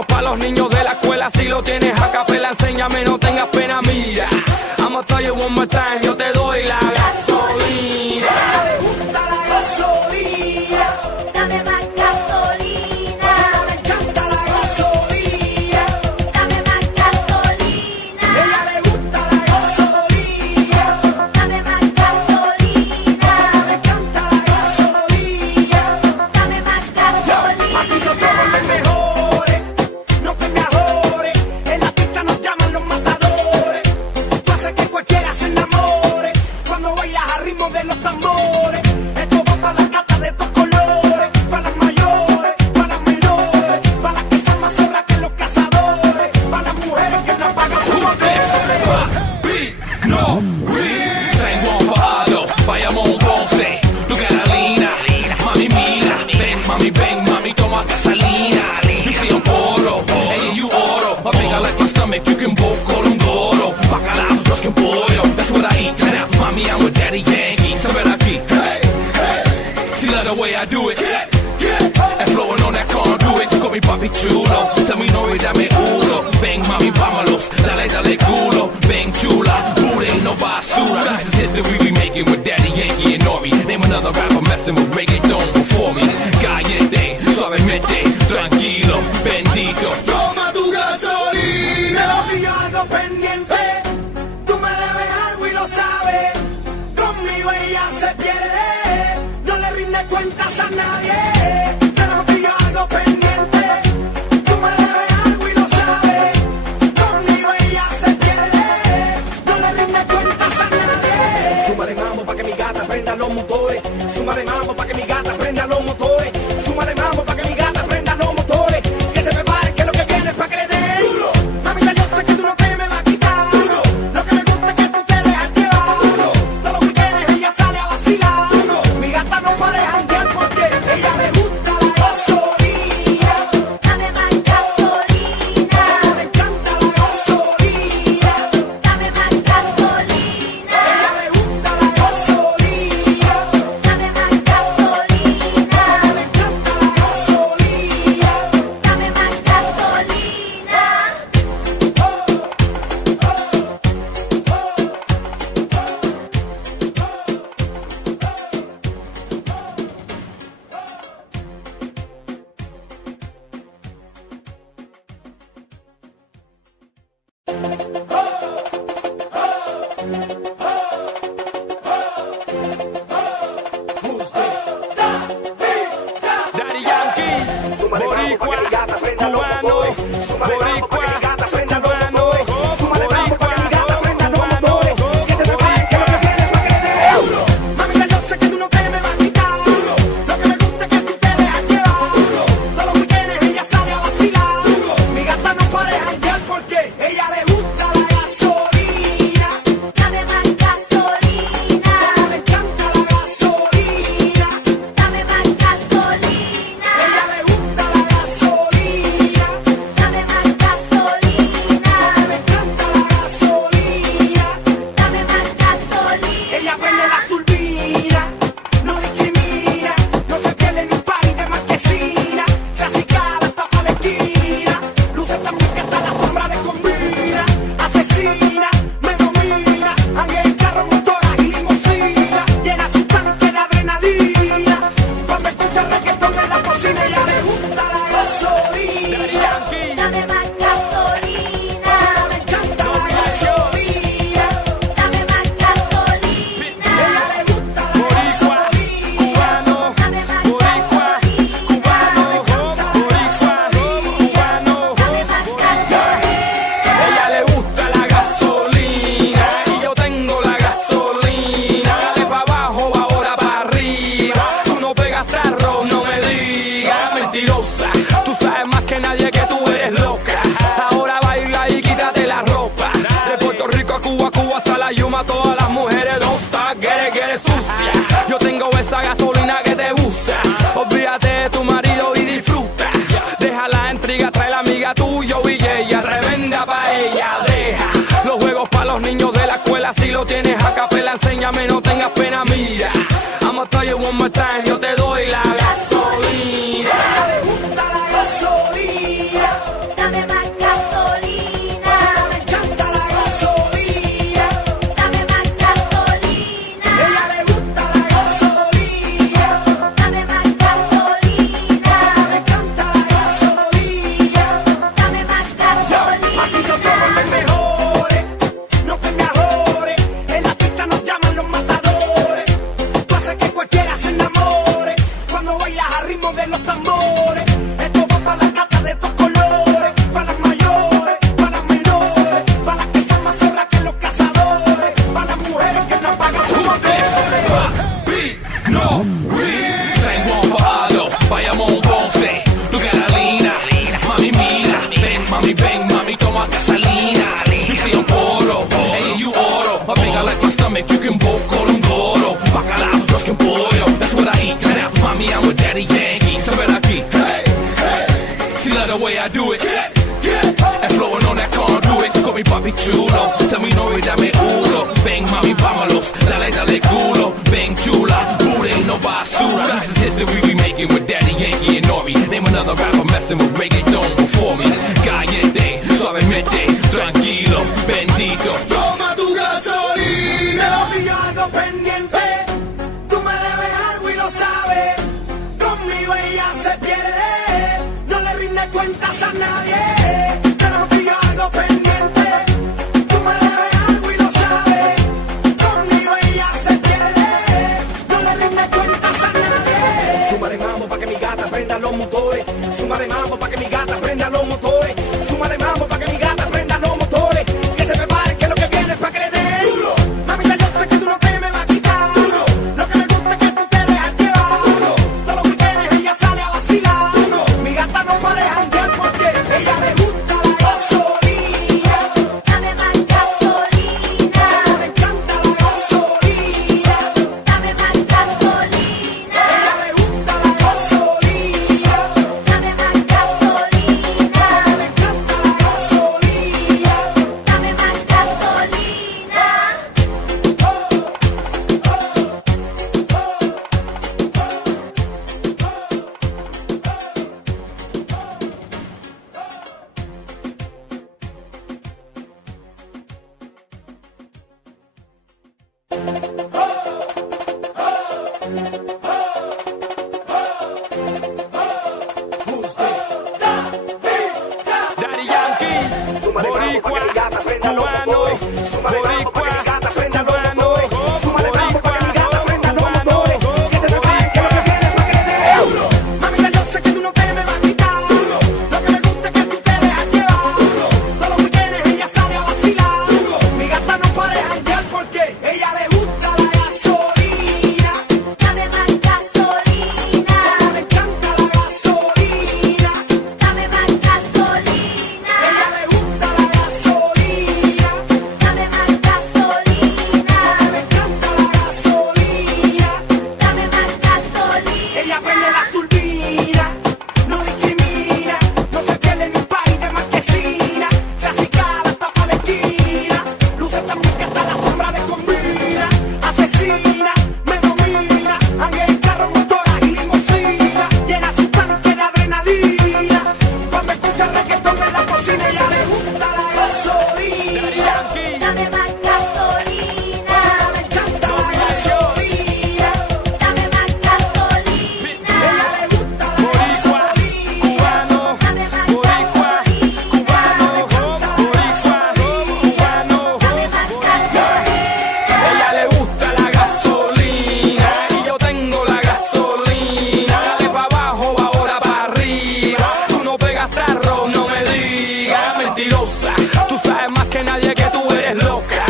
juegos para los niños de la escuela. Si lo tienes a capela, enséñame, no tengas pena, mira. I'ma tell you one more time, yo te doy la gasolina. ¿Le gusta la gasolina? Dame más gasolina. Le encanta la gasolina. Dame más gasolina. Ella le gusta la gasolina. Dame más gasolina. Le encanta la gasolina. Dame más gasolina. Aquí no somos los mejores, no te me ahorres. En la pista nos llaman los matadores. Tú haces que cualquiera se enamore cuando bailas al ritmo de los tambores. Esto va para las gatas de estos colores, para las mayores, para las menores, para las que son más zorras que los cazadores, para las mujeres que no pagan sus motores. No, San Juan Fado, Bayamón, Ponce, tu Carolina, mami mira, ven, mami, toma gasolina. You see I'm poro, hey, you oro. I think I like my stomach, you can both call them Goro. Bacalao, los que pollo, that's what I eat. Now, mommy, I'm with Daddy Yankee, so ven aquí. Hey, she love the way I do it. And flowing on that conduit, call me papi chulo. Tell me no y dame uno. Ven, mami, vámonos, dale culo. Ven, chula, booty, no basura. This is history we making with Daddy Yankee and Nori. Name another rapper messing with reggaeton before me. Caliente, suavemente, tranquilo, bendito. Toma tu gasolina. Te lo digo algo pendiente. Tú me debes algo y lo sabes. Conmigo ella se pierde. No le rinde cuentas a nadie. Te lo digo algo pendiente. Tú me debes algo y lo sabes. Conmigo ella se pierde. No le rinde cuentas a nadie. Súmale mambo pa' que mi gata prenda los motores. Súmale mambo pa' que mi gata prenda los motores. Súmale mambo pa' que mi gata prenda los motores. Que se prepare que lo que viene es pa' que le dé duro. Mamita, yo sé que tú no te me vas a quitar duro. Lo que me gusta es que tú te dejas llevar duro. Todos los weekendes ella sale a vacilar duro. Mi gata no para de janguear porque ella le gusta la gasolina. Dame más gasolina. Le encanta la gasolina. Dame más gasolina. Ella le gusta la gasolina. Dame más gasolina. Le encanta la gasolina. Dame más gasolina. Daddy Yankee, boricua, cubano, boricua, cubano, boricua, cubano, boricua. Mamita, yo sé que tú no te me vas a quitar duro. Lo que me gusta es que tú te dejas llevar duro. Todos los weekendes ella sale a vacilar duro. Mi gata no para de janguear porque ella le gusta la gasolina. Dame más gasolina. Le encanta la gasolina. Dame más gasolina. Ella le gusta la gasolina. Dame más gasolina. Le encanta la gasolina. Dame más gasolina. Ella prende la turbina, no discrimina, no se pierde ni un party de marquesina. Se acicala hasta pa' la esquina, luce tan bien que hasta la sombra le combina. Asesina, me domina, anda en carro, motoras y limusina. Llena su tanque de adrenalina, cuando escucha reggaetón en la cocina. Ella le gusta la gasolina. Daddy Yankee, Dame más gasolina. Le encanta la gasolina. Dame más gasolina. Ella le gusta la boricua, gasolina. cubano, Dame más boricua, cubano, boricua, cubano, Dame más gasolina. ella le gusta la gasolina y yo tengo la gasolina. Dale pa' abajo, ahora pa' arriba. Tú no pegas tarro, no me digas mentirosa. Tú sabes más que nadie que tú eres loca. Ahora baila y quítate la ropa. De Puerto Rico a Cuba, Cuba hasta la Yuma, todas las mujeres don't stop, get it sucia. Yo tengo esa gasolina que te gusta. Olvídate de tu marido y disfruta. Deja la intriga, trae la amiga tuya y ella revenda pa' ella. Deja los juegos pa' los niños de la escuela. Si lo tienes a capela, enséñame, no tengas pena, mira. I'ma tell you one more time, yo te doy la gasolina. Le gusta la gasolina. mami, bang, mami, toma gasolina. You say I'm oro, hey, you oro. My finger like my stomach, you can both call them goro. Bacalao, los que pollo, that's what I eat. Now, mommy, I'm with Daddy Yankee, so ven aquí. Hey, hey, she love the way I do it. And flowing on that conduit, call me papi chulo. Tell me no y dame uno. Bang, mami, vámonos, dale, dale culo. Bang, chula, booty, no basura. This is history we making with Daddy Yankee and Nori. Name another rapper messing with reggaeton before me. Caliente, suavemente, tranquilo, bendito. Toma tu gasolina. Y yo algo pendiente. Tú me debes algo y lo sabes. Conmigo ella se pierde. No le rinde cuentas a nadie. Tenemos tú y yo algo pendiente. Tú me debes algo y lo sabes. Conmigo ella se pierde. No le rinde cuentas a nadie. Súmale mambo pa' que mi gata prenda los motores. Súmale mambo pa' que mi gata prenda los motores. Súmale mambo pa' que mi gata prenda los motores. Que se prepare que lo que viene es pa' que le dé duro. Mamita, yo sé que tú no te me vas a quitar duro. Lo que me gusta es que tú te dejas llevar duro. Todos los weekends ella sale a vacilar duro. Mi gata no para de janguear porque ella le gusta la gasolina. Dame más gasolina. Le encanta la gasolina. Dame más gasolina. Ella le gusta la gasolina. Dame más gasolina. Le encanta la gasolina. Dame más gasolina. Daddy Yankee, boricua, cubano, boricua, cubano, boricua, cubano, boricua. Mamita, yo sé que tú no te me vas a quitar duro. Lo que me gusta es que tú te dejas llevar duro. Todos los weekends ella sale a vacilar duro. Mi gata no para de janguear porque ella le gusta la gasolina. Dame más gasolina. Le encanta la gasolina. Dame más gasolina. Ella le gusta la gasolina. Dame más gasolina. Le encanta la gasolina. Dame más gasolina. Ella prende las turbinas, no discrimina, no se pierde en un país de marquesina, se acicala hasta pa' la esquina, luce tan rica hasta la sombra le combina, asesina, me domina, ande en carro, motoras y limusina, llena su tanque de adrenalina, cuando escucha reggaetón en la cocina, ella le gusta la gasolina. Daddy Yankee, Dame más gasolina. Le encanta la gasolina. Dame más gasolina. Ella le gusta la boricua, cubano, Dame más boricua, cubano, boricua, cubano. Dame más gasolina. Ella le gusta la gasolina y yo tengo la gasolina. Dale pa' abajo, ahora pa' arriba. Tú no pegas tarro, no me digas mentirosa. Tú sabes más que nadie que tú eres loca.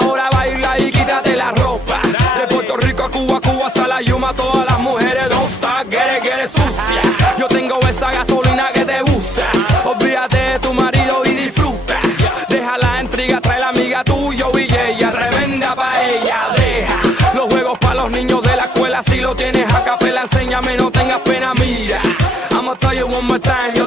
Ahora baila y quítate la ropa. De Puerto Rico a Cuba, Cuba hasta la Yuma, todas las mujeres don't stop, get it sucia. Yo tengo esa gasolina que te gusta. Olvídate de tu marido y disfruta. Deja la intriga, trae la amiga tuya y ella tremenda pa' ella. Deja los juegos pa' los niños de la escuela. Si lo tienes a capela, enséñame, no tengas pena, mira. I'ma tell you one more time, yo